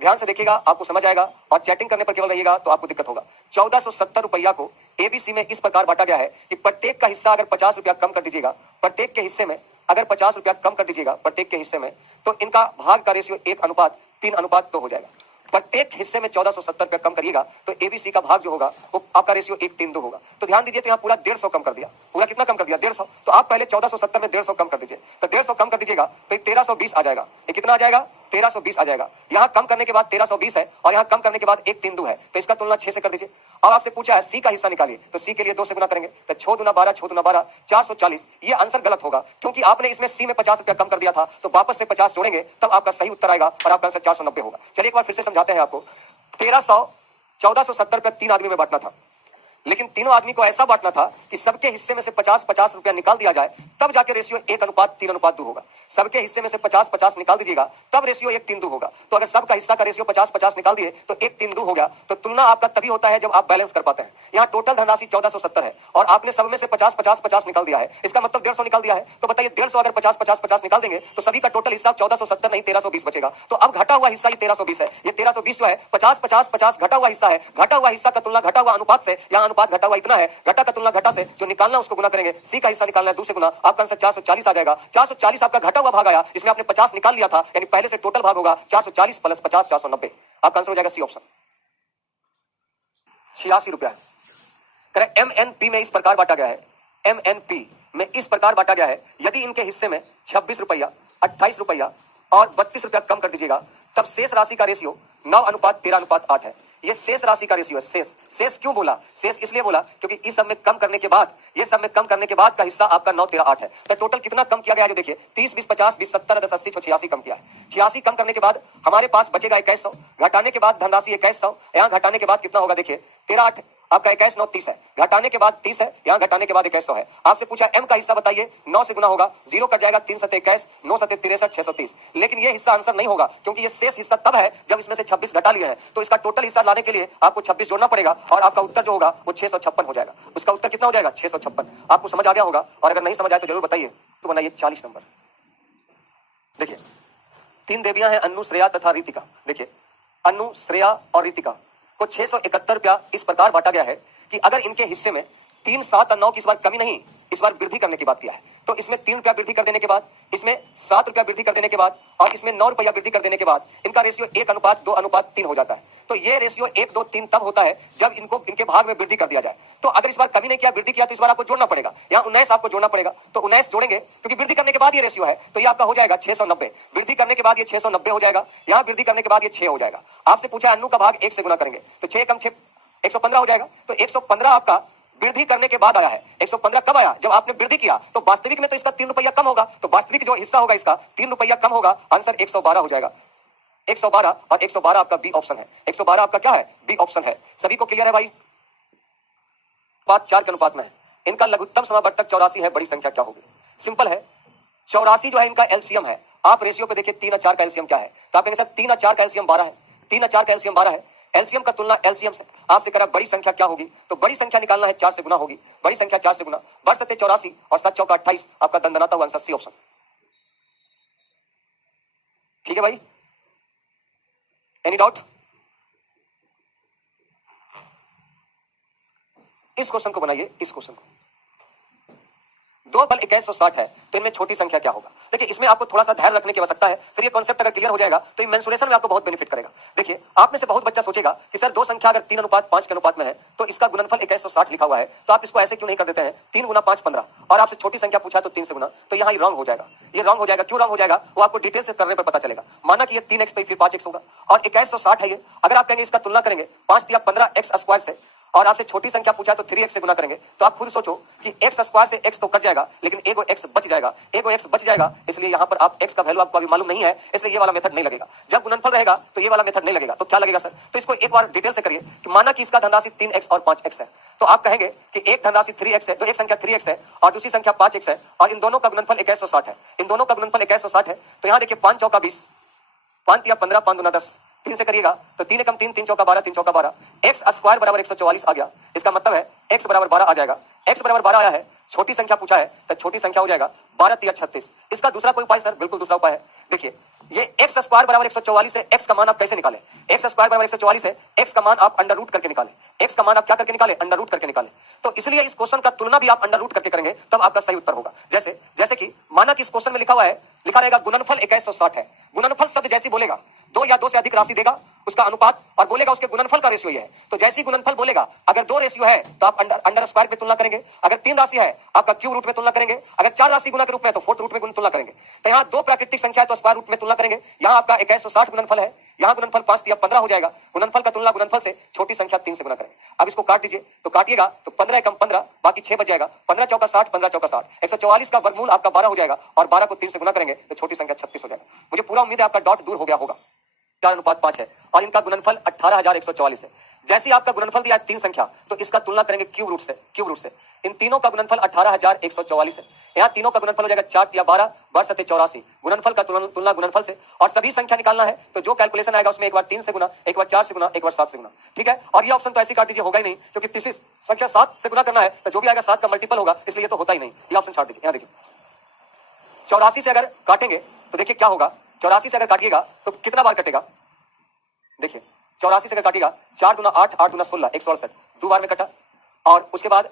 ध्यान से देखिएगा, आपको समझ आएगा, और चैटिंग करने पर केवल रहिएगा तो आपको दिक्कत होगा। 1470 रुपया को एबीसी में इस प्रकार बांटा गया है कि प्रत्येक का हिस्सा अगर 50 रुपया कम कर दीजिएगा, प्रत्येक के हिस्से में अगर 50 रुपया कम कर दीजिएगा प्रत्येक के हिस्से में, तो इनका भाग का रेशियो 1:3:2 हो जाएगा। प्रत्येक हिस्से में 1470 रुपया कम करिएगा तो एबीसी का भाग जो होगा वो आपका रेशियो 1:3:2 होगा। तो ध्यान दीजिए, तो यहाँ पूरा 150 कम कर दिया। पूरा कितना कम कर दिया, 150। तो आप पहले 1470 में 150 कम कर दीजिए। तो 150 कम कर दीजिएगा तो 1320 आ जाएगा। ये कितना आ जाएगा, 1320 आ जाएगा। यहाँ कम करने के बाद 1320 है और यहाँ कम करने के बाद 1:3:2 है, तो इसका तुलना 6 से कर दीजिए। अब आपसे पूछा है सी का हिस्सा निकालिए, तो सी के लिए 2 से गुना करेंगे, तो 6 दूना 12, 6 दूना 12, 440। ये आंसर गलत होगा क्योंकि आपने इसमें सी में 50 रुपया कम कर दिया था, तो वापस से 50 जोड़ेंगे तब आपका सही उत्तर आएगा और आपका आंसर 490 होगा। चलिए एक बार फिर से समझाते हैं आपको। 1470 रुपया 3 आदमी में बांटना था, लेकिन तीनों आदमी को ऐसा बांटना था कि सबके हिस्से में से 50-50 रुपया निकाल दिया जाए, तब जाके रेशियो 1:3:2 होगा। सबके हिस्से में से 50-50 निकाल दीजिएगा तब रेशियो 1:3:2 होगा। तो अगर सबका हिस्सा का रेशियो 50-50 निकाल दिए तो 1:3:2 हो गया। तो तुलना आपका तभी होता है जब आप बैलेंस कर पाते हैं। यहाँ टोटल धनराशि 1470 है और आपने सब में से 50-50-50 निकाल दिया है, इसका मतलब 150 निकाल दिया है। तो बताइए 150 अगर 50-50-50 निकाल देंगे तो सभी का टोटल हिस्सा 1470 नहीं 1320 बचेगा। तो अब घटा हुआ हिस्सा ये 1320 है। ये 1320 जो है 50-50-50 घटा हुआ हिस्सा है। घटा हुआ हिस्सा का तुलना घटा हुआ अनुपात से, यहाँ अनुपात घटा हुआ इतना है, घटा का तुलना घटा से जो निकालना उसको गुना करेंगे। सी का हिस्सा निकालना है 2 से गुना, आपका आंसर 440 आ जाएगा। 440 आपका घटा हुआ भाग आया, इसमें आपने 50 निकाल लिया था, यानी पहले से टोटल भाग होगा 440 प्लस 50, 490। आपका आंसर हो जाएगा सी ऑप्शन, 86 रुपया है। करेक्ट। एमएनपी में इस प्रकार बांटा गया है, एमएनपी में इस प्रकार बांटा गया है, यदि इनके हिस्से में 26 रुपया, 28 रुपया और 32 रुपया कम कर दीजिएगा तब शेष राशि का रेशियो 9:13:8 है। ये शेष राशि का रेशियो है। शेष क्यों बोला, शेष इसलिए बोला क्योंकि इस सब में कम करने के बाद, ये सब में कम करने के बाद का हिस्सा आपका 9:13:8 है। तो टोटल कितना कम किया गया जो देखिए 30, 20, 50, 20, 70, 10, 80, 86 कम किया है। 86 कम करने के बाद हमारे पास बचेगा 2100, घटाने के बाद धनराशि 2100, यहाँ घटाने के बाद कितना होगा देखिए 13:8, आपका 21, 9, 30 है, घटाने के बाद 30 है, यहाँ घटाने के बाद 2100 है। आपसे पूछा एम का हिस्सा बताइए, 9 से गुना होगा, 0 कट जाएगा, 3 7 21, 9 7 63, 630। लेकिन ये हिस्सा आंसर नहीं होगा क्योंकि ये शेष हिस्सा तब है जब इसमें से 26 घटा लिए हैं। तो इसका टोटल हिस्सा लाने के लिए आपको 26 जोड़ना पड़ेगा और आपका उत्तर जो होगा वो 656 हो जाएगा। उसका उत्तर कितना हो जाएगा, 656। आपको समझ आ गया होगा, और अगर नहीं समझ आए तो जरूर बताइए। तो बनाइए 40 नंबर। देखिए 3 देवियां हैं, अनु, श्रेया तथा रीतिका। देखिए अनु, श्रेया और रीतिका को 671 रुपया इस प्रकार बांटा गया है कि अगर इनके हिस्से में 3, 7 और 9 की इस बार कमी नहीं, इस बार वृद्धि करने की बात किया है, तो इसमें 3 रुपया वृद्धि कर देने के बाद, इसमें 7 रुपया वृद्धि कर देने के बाद और इसमें 9 रुपया वृद्धि कर देने के बाद इनका रेशियो 1:2:3 हो जाता है। तो ये रेशियो 1, 2, 3 तब होता है जब इनको इनके भाग में वृद्धि कर दिया जाए। तो अगर इस बार कमी नहीं किया, वृद्धि किया, तो इस बार आपको जोड़ना पड़ेगा। यहाँ 19 आपको जोड़ना पड़ेगा, तो 19 जोड़ेंगे क्योंकि वृद्धि करने के बाद ये रेशियो है, तो ये आपका हो जाएगा 690। वृद्धि करने के बाद ये 690 हो जाएगा, यहाँ वृद्धि करने के बाद ये 6 हो जाएगा। आपसे पूछा अनु का भाग 1 से गुना करेंगे, तो 6 कम 6 115 हो जाएगा। तो 115 आपका वृद्धि करने के बाद आया है। 115 कब आया, जब आपने वृद्धि किया। तो वास्तविक में तो इसका 3 रुपया कम होगा, तो वास्तविक जो हिस्सा होगा इसका 3 रुपया कम होगा। आंसर 112 हो जाएगा। 112 और 112 आपका बी ऑप्शन है। 112 आपका क्या है, बी ऑप्शन है। सभी को क्लियर है भाई? बात 4 के अनुपात में है। इनका लघुत्तम समावर्तक 84 है, बड़ी संख्या क्या होगी? सिंपल है, 84 जो है इनका एलसीएम है। आप रेशियो पे देखिए 3 और 4 का एलसीएम क्या है, तो आप कहेंगे सर 3 और 4 का एलसीएम 12 है। 3 और 4 का एलसीएम 12 है। एलसीएम का तुलना एलसीएम से आपसे करा बड़ी संख्या क्या होगी, तो बड़ी संख्या निकालना है 4 से गुना होगी। बड़ी संख्या 4 से गुना, बढ़ सते 84 और 7 चौका 28, आपका दंदनाता हुआ आंसर सी ऑप्शन। ठीक है भाई, एनी डाउट? इस क्वेश्चन को बनाइए, इस क्वेश्चन को। दो बल 2160 है, तो इनमें छोटी संख्या क्या होगा? देखिए इसमें आपको थोड़ा सा धैर्य रखने की आवश्यकता है, फिर ये कॉन्सेप्ट अगर क्लियर हो जाएगा तो मेंसुरेशन में आपको बहुत बेनिफिट करेगा। देखिए आप में से बहुत बच्चा सोचेगा कि सर दो संख्या अगर 3:5 के अनुपात में है तो इसका गुणनफल 2160 लिखा हुआ है, तो आप इसको ऐसे क्यों नहीं कर देते हैं 3 गुना 5 15, और आपसे छोटी संख्या पूछा तो 3 से गुना, तो यहाँ रॉन्ग हो जाएगा। ये रॉन्ग हो जाएगा, क्यों रॉन्ग हो जाएगा वो आपको डिटेल से करने पर पता चलेगा। माना कि ये 3x तो फिर 5x होगा, और 2160 है ये, अगर आप कहेंगे इसका तुलना करेंगे 5 या 15x स्क्वायर से, और आपसे छोटी संख्या पूछा तो 3x से गुना करेंगे, तो आप खुद सोचो कि x स्क्वायर से x तो कट जाएगा, लेकिन एगो x बच जाएगा, एगो x बच जाएगा, इसलिए यहाँ पर आप x का वैल्यू आपको अभी मालूम नहीं है, इसलिए ये वाला मेथड नहीं लगेगा। जब गुणनफल रहेगा तो ये वाला मेथड नहीं लगेगा, तो क्या लगेगा सर? तो इसको एक बार डिटेल से करिए कि माना कि इसका धनराशि 3x और 5x है, तो आप कहेंगे कि एक धनराशि 3x है, तो एक संख्या 3x है और दूसरी संख्या 5x है, और इन दोनों का गुणनफल 2160 है, इन दोनों का गुणनफल 2160 है। तो यहाँ देखिए 5 चौका 20, 5 या 15, 5 दूना 10, 3 से करिएगा तो 3 एकम 3, 3 चौका 12, 3 चौका 12, x स्क्वायर बराबर 144 आ गया। इसका मतलब है x बराबर 12 आ जाएगा, x बराबर 12 आया है, छोटी संख्या पूछा है तो छोटी संख्या हो जाएगा 12 या 36। इसका दूसरा कोई उपाय सर? बिल्कुल दूसरा उपाय है। देखिए ये x स्क्वायर बराबर 144 है, x का मान आप कैसे निकालें? x स्क्वायर बराबर 144 है, x का मान आप अंडर रूट करके निकालें, x का मान आप क्या करके निकालें? अंडर रूट करके निकालें। तो इसलिए इस क्वेश्चन का तुलना भी आप अंडर रूट करके करेंगे तब आपका सही उत्तर होगा। जैसे जैसे कि माना कि इस क्वेश्चन में लिखा हुआ है, लिखा रहेगा गुणनफल 2160 है, गुणनफल शब्द जैसी बोलेगा दो या दो से अधिक राशि देगा उसका अनुपात, और बोलेगा उसके गुणनफल का रेशियो ये है, तो जैसी गुणनफल बोलेगा अगर 2 रेशियो है तो आप अंडर स्क्वायर पे तुलना करेंगे, अगर 3 राशि है आपका क्यूब रूट में तुलना करेंगे, अगर 4 राशि गुना के रूप में तो फोर्थ रूट में तुलना करेंगे। तो यहाँ 2 प्राकृतिक संख्या है तो स्क्वायर रूट में तुलना करेंगे। यहाँ आपका 2160 गुणनफल है, यहाँ गुणनफल 5 या 15 हो जाएगा, गुणनफल का तुलना गुणनफल से छोटी संख्या 3 से गुना करेंगे। अब इसको काट दीजिए, तो काटिएगा तो 15 एकम 15, बाकी 6 बच जाएगा, 15 चौका 60, 15 चौका 60, 144 का वर्गमूल आपका 12 हो जाएगा, और 12 को 3 से गुना करेंगे तो छोटी संख्या 36 हो जाएगा। मुझे पूरा उम्मीद है आपका डॉट दूर हो गया होगा। 4:5 है और इनका गुणनफल 18144 है। जैसे ही आपका गुणनफल दिया है 3 संख्या, तो इसका तुलना करेंगे क्यूब रूट से, क्यूब रूट से। इन तीनों का गुणनफल 18144 है, यहाँ तीनों का गुणनफल हो जाएगा 4 या 12, 12 गुणनफल का तुलना गुणनफल से, और सभी संख्या निकालना है तो जो कैलकुलेशन आएगा उसमें एक बार 3 से गुना, एक बार 4 से गुना, एक बार 7 से गुना। ठीक है, और ये ऑप्शन तो ऐसे काट दीजिए, होगा ही नहीं, क्योंकि तीसरी संख्या 7 से गुना करना है तो जो भी आएगा 7 का मल्टीपल होगा, इसलिए तो होता ही नहीं, ये ऑप्शन छाट दीजिए। यहाँ देखिए 84 से अगर काटेंगे तो देखिए क्या होगा, 84 से अगर काटिएगा तो कितना बार कटेगा? देखिए 84 से अगर काटिएगा 4 दूना 8, 8 दूना 16, 168, 2 बार में कटा, और उसके बाद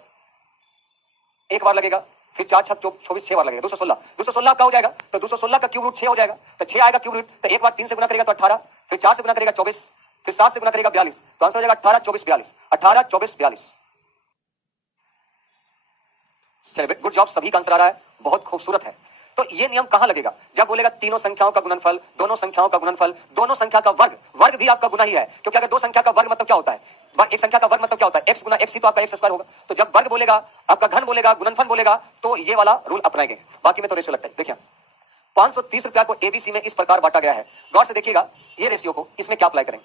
एक बार लगेगा, फिर 4 6 24, 6 बार लगेगा, 216, 216 का हो जाएगा, तो 216 का क्यूब रूट 6 हो जाएगा, तो 6 आएगा क्यूब रूट, तो एक बार 3 से गुना करेगा तो 18, फिर 4 से गुना करेगा 24, फिर 7 से गुना करेगा 42, तो आंसर हो जाएगा 18 24 42, 18 24 42। चलिए गुड जॉब, सभी का आंसर आ रहा है, बहुत खूबसूरत है। तो ये नियम कहां लगेगा? जब बोलेगा तीनों संख्याओं का गुणनफल, दोनों संख्याओं का गुणनफल, दोनों संख्या का वर्ग, वर्ग भी आपका गुना ही है, क्योंकि अगर दो संख्या का वर्ग मतलब क्या होता है? एक संख्या का वर्ग मतलब क्या होता है? x गुना x ही तो आपका x स्क्वायर होगा। तो जब वर्ग बोलेगा, आपका घन बोलेगा, गुणनफल बोलेगा, तो ये वाला रूल अपनाएंगे, बाकी में तो रेशियो लगता है। देखिए 530 रुपया को एबीसी में इस प्रकार बांटा गया है, गौर से देखिएगा ये रेशियो को, इसमें क्या अप्लाई करें?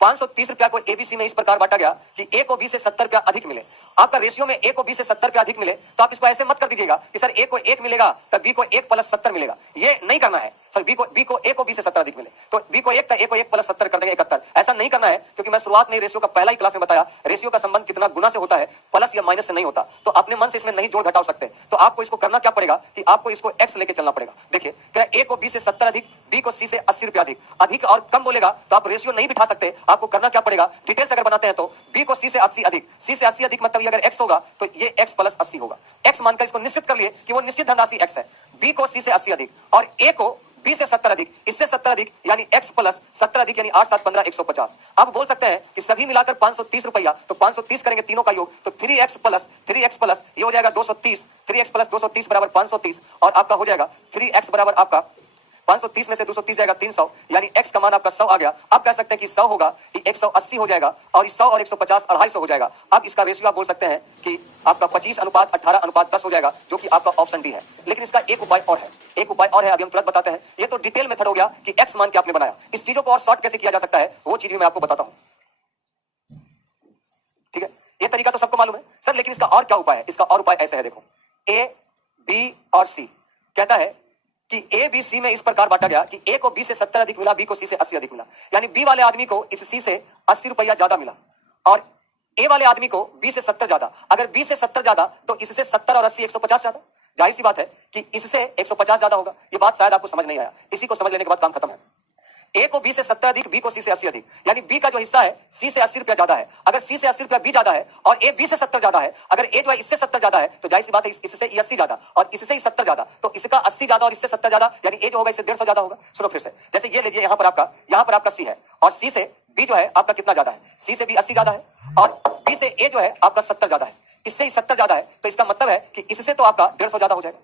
530 रुपया को एबीसी में इस प्रकार बांटा गया कि ए को बी से 70 रुपया अधिक मिले। आपका रेशियो में ए को बी से 70 रुपया अधिक मिले, तो आप इसको ऐसे मत कर दीजिएगा कि सर ए को 1 मिलेगा तब बी को 1 प्लस 70 मिलेगा, ये नहीं करना है। सर बी को ए को बी से 70 अधिक मिले तो बी को 1 ए को 1 प्लस 70 कर देंगे 71, ऐसा नहीं करना है, क्योंकि मैं शुरुआत में रेशियो का पहला ही क्लास में बताया, रेशियो का संबंध कितना गुना से होता है, प्लस या माइनस से नहीं होता। तो अपने मन से इसमें नहीं जोड़ घटाव सकते, तो आपको इसको करना क्या पड़ेगा कि आपको इसको एक्स लेके चलना पड़ेगा। देखिए क्या ए को बी से 70 अधिक, बी को सी से 80 रुपया अधिक, अधिक और कम बोलेगा तो आप रेशियो नहीं बिठा सकते, आपको करना क्या पड़ेगा, डिटेल्स अगर बनाते हैं तो बी को सी से 80 अधिक, सी से 80 अधिक मतलब अगर एक्स होगा तो ये एक्स प्लस 80 होगा। एक्स मानकर इसको निश्चित कर लिए कि वो निश्चित धनराशि एक्स है। बी को सी से 80 अधिक और ए को बी से 70 अधिक, इससे 70 अधिक यानी x प्लस 70 अधिक यानी 8 7 15 150। अब बोल सकते हैं कि सभी मिलाकर 530 रुपया, तो 530 करेंगे तीनों का योग, तो 3x प्लस ये हो जाएगा 230, 3x प्लस 230 बराबर 530, और आपका हो जाएगा 3x बराबर आपका 530 में से 230 जाएगा 300, यानी x का मान आपका 100 आ गया। आप कह सकते हैं कि 100 होगा, ये 180 हो जाएगा, और 100 और 150 250 हो जाएगा। अब इसका रेशियो आप बोल सकते हैं कि आपका 25:18:10 हो जाएगा, जो कि आपका ऑप्शन डी है। लेकिन इसका एक उपाय और है, एक उपाय और है, अभी हम तुरंत बताते हैं। ये तो डिटेल मेथड हो गया कि x मान के आपने बनाया, इस चीजों को और शॉर्ट कैसे किया जा सकता है वो चीज भी मैं आपको बताता हूं। ठीक है, ये तरीका तो सबको मालूम है सर, लेकिन इसका और क्या उपाय है? इसका और उपाय ऐसे है, देखो ए बी और सी कहता है कि ए बी सी में इस प्रकार बांटा गया कि ए को बी से 70 अधिक मिला, बी को सी से 80 अधिक मिला, यानी बी वाले आदमी को इस सी से 80 रुपया ज्यादा मिला और ए वाले आदमी को बी से 70 ज्यादा। अगर बी से 70 ज्यादा तो इससे 70 और 80 150 ज्यादा, जाहिर सी बात है कि इससे 150 ज्यादा होगा। ये बात शायद आपको समझ नहीं आया, इसी को समझ लेने के बाद काम खत्म है। ए को बी से 70 अधिक, बी को सी से 80 अधिक, यानी बी का जो हिस्सा है सी से 80 रुपया ज्यादा है। अगर सी से 80 रुपया बी ज्यादा है और ए बी से 70 ज्यादा है, अगर ए जो है इससे 70 ज्यादा है तो जाहिर सी बात है इससे 80 ज्यादा और इससे ही 70 ज्यादा, तो इसका 80 ज्यादा और इससे 70 ज्यादा, यानी ए जो होगा इससे 150 ज्यादा होगा। सुनो फिर से, जैसे ये लीजिए यहाँ पर आपका सी है और सी से बी जो है आपका कितना ज्यादा है, सी से बी 80 ज्यादा है और बी से ए जो है आपका 70 ज्यादा है, इससे ही 70 ज्यादा है, तो इसका मतलब है कि इससे तो आपका 150 ज्यादा हो जाएगा।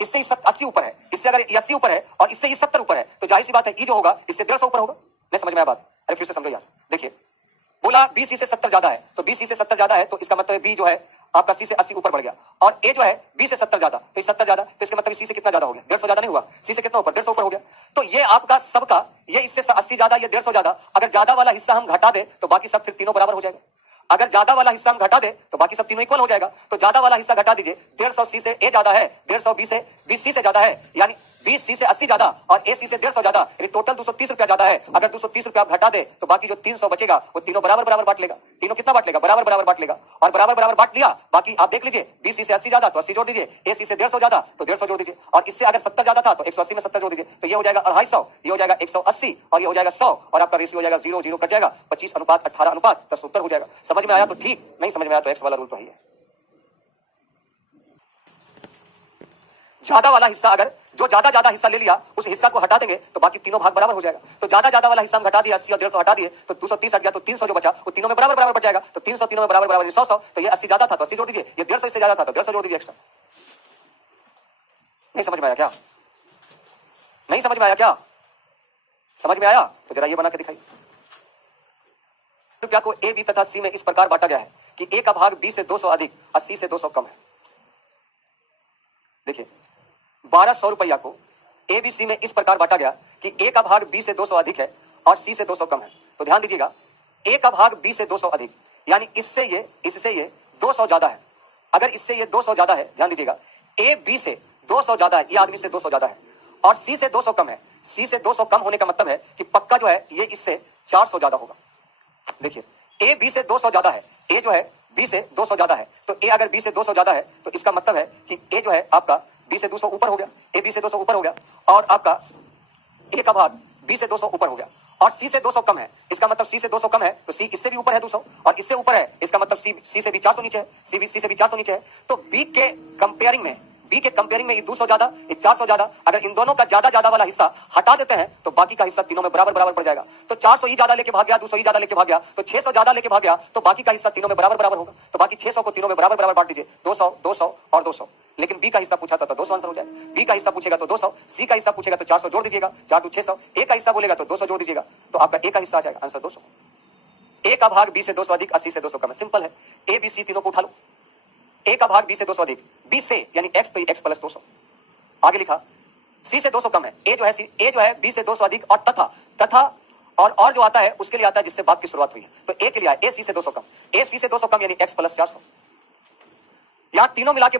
इससे ही 80 ऊपर है, इससे अगर 80 ऊपर है और इससे ही 70 ऊपर है तो जाहिर सी बात है ई जो होगा इससे 150 ऊपर होगा। नहीं समझ में आया बात? अरे फिर से समझो यार, देखिए बोला बी सी से 70 ज्यादा है, तो बी सी से 70 ज्यादा है तो इसका मतलब बी जो है आपका सी से 80 ऊपर बढ़ गया और ए जो है बी से 70 ज्यादा, तो 70 ज्यादा, तो इसका मतलब सी से कितना ज्यादा हो गया, 150 ज्यादा नहीं हुआ, सी से कितना ऊपर, 150 ऊपर हो गया। तो ये आपका सबका, ये इससे 80 ज्यादा, ये 150 ज्यादा, अगर ज्यादा वाला हिस्सा हम घटा दे तो बाकी सब फिर तीनों बराबर हो जाएगा। अगर ज्यादा वाला हिस्सा हम घटा दे तो बाकी सब तीनों इक्वल हो जाएगा। तो ज्यादा वाला हिस्सा घटा दीजिए, 150 सी से ए ज्यादा है, 150 बी से 20 सी से ज्यादा है, यानी 20 सी से 80 ज्यादा और ए सी से 150 ज्यादा, यानी टोटल 230 रुपया ज्यादा है। अगर 230 रुपया आप घटा दे तो बाकी जो 300 बचेगा वो तीनों बराबर बराबर बांट लेगा। तीनों कितना बांट लेगा, बराबर बराबर बांट लेगा और बराबर बराबर बांट लिया। बाकी आप देख लीजिए, 20 सी से 80 ज्यादा तो 80 जोड़ दीजिए, ए सी से 150 ज्यादा तो 150 जोड़ दीजिए और इससे अगर 70 ज्यादा था तो 180 में 70 जोड़ दीजिए, तो ये हो जाएगा 250, ये हो जाएगा 180 और ये हो जाएगा 100 और आपका रेशियो हो जाएगा 0 0 कट जाएगा, 25:18:10 उत्तर हो जाएगा। समझ में आया तो ठीक, नहीं समझ में आया तो एक्स वाला रूल तो ही है। ज्यादा वाला हिस्सा, अगर जो ज्यादा हिस्सा ले लिया उस हिस्सा को हटा देंगे तो बाकी तीनों भाग बराबर हो जाएगा। तो ज्यादा वाला हिस्सा हम घटा दिया, 80 और 150 हटा दिए तो 230 हट गया, तो 300 जो बचा वो तीनों में बराबर बच जाएगा। तो 300 तीनों में बराबर बराबर 100, तो ये 80 ज्यादा था तो 80 जोड़ दीजिए, ये 150 इससे ज्यादा था तो 150 जोड़ दीजिए एक्स्ट्रा। नहीं समझ में आया क्या? नहीं समझ में आया क्या? समझ में आया तो जरा ये बना के दिखाइए। रुपया को ए बी तथा सी में इस प्रकार बांटा गया है कि ए का भाग बी से 200 अधिक और सी से 200 कम है। देखिए 1200 रुपया को ए बी सी में इस प्रकार बांटा गया कि ए का भाग बी से 200 अधिक है और सी से 200 कम है। तो ध्यान दीजिएगा, ए का भाग बी से 200 अधिक, यानी इससे ये 200 ज्यादा है। अगर इससे ये 200 ज्यादा है, ध्यान दीजिएगा, ए बी से 200 ज्यादा है, ये आदमी से 200 ज्यादा है और सी से 200 कम है। सी से 200 कम होने का मतलब है कि पक्का जो है ये इससे 400 ज्यादा होगा। देखिए ए बी से 200 ज्यादा है, ए जो है बी से 200 ज्यादा है, तो ए अगर बी से 200 ज्यादा है तो इसका मतलब है कि ए जो है आपका बी से 200 ऊपर हो गया, ए बी से 200 ऊपर हो गया और आपका ए का भाग बी से 200 ऊपर हो गया और सी से 200 कम है। इसका मतलब सी से 200 कम है तो सी इससे भी ऊपर है 200 और इससे ऊपर है, इसका मतलब सी से भी 400 नीचे है, सी से भी 400 नीचे है। तो बी के कंपेयरिंग में ये 200 ज्यादा, ये 400 ज्यादा, अगर इन दोनों का ज्यादा वाला हिस्सा हटा देते हैं तो बाकी का हिस्सा तीनों में बराबर बराबर पड़ जाएगा। तो 400 ही ज्यादा लेके भाग गया, 200 ही ज्यादा लेके भाग गया, तो 600 ज्यादा लेके भाग गया, तो बाकी का हिस्सा तीनों में बराबर बराबर होगा। तो बाकी 600 को तीनों में बराबर बराबर बांट दीजिए, 200 200 और 200। लेकिन बी का हिस्सा पूछा था तो 200 आंसर हो जाए। बी का हिस्सा पूछेगा तो 200, सी का हिस्सा पूछेगा तो 400 जोड़ दीजिएगा, 4 2 600, ए का हिस्सा बोलेगा तो 200 जोड़ दीजिएगा, तो आपका ए का हिस्सा आ जाएगा आंसर 200। ए का भाग बी से 200 अधिक, 80 से 200 कम है। सिंपल है, ए बी सी तीनों को उठा लो। ए का भाग बी से 200 अधिक, बी से यानी एक्स तो एक्स प्लस 200, आगे लिखा सी से 200 कम है, ए जो है बी से 200 अधिक और तथा और जो आता है उसके लिए आता है जिससे बात की शुरुआत हुई है। तो ए के लिए ए सी से 200 कम, ए सी से 200 कम यानी एक्स प्लस 400। यहां तीनों मिला के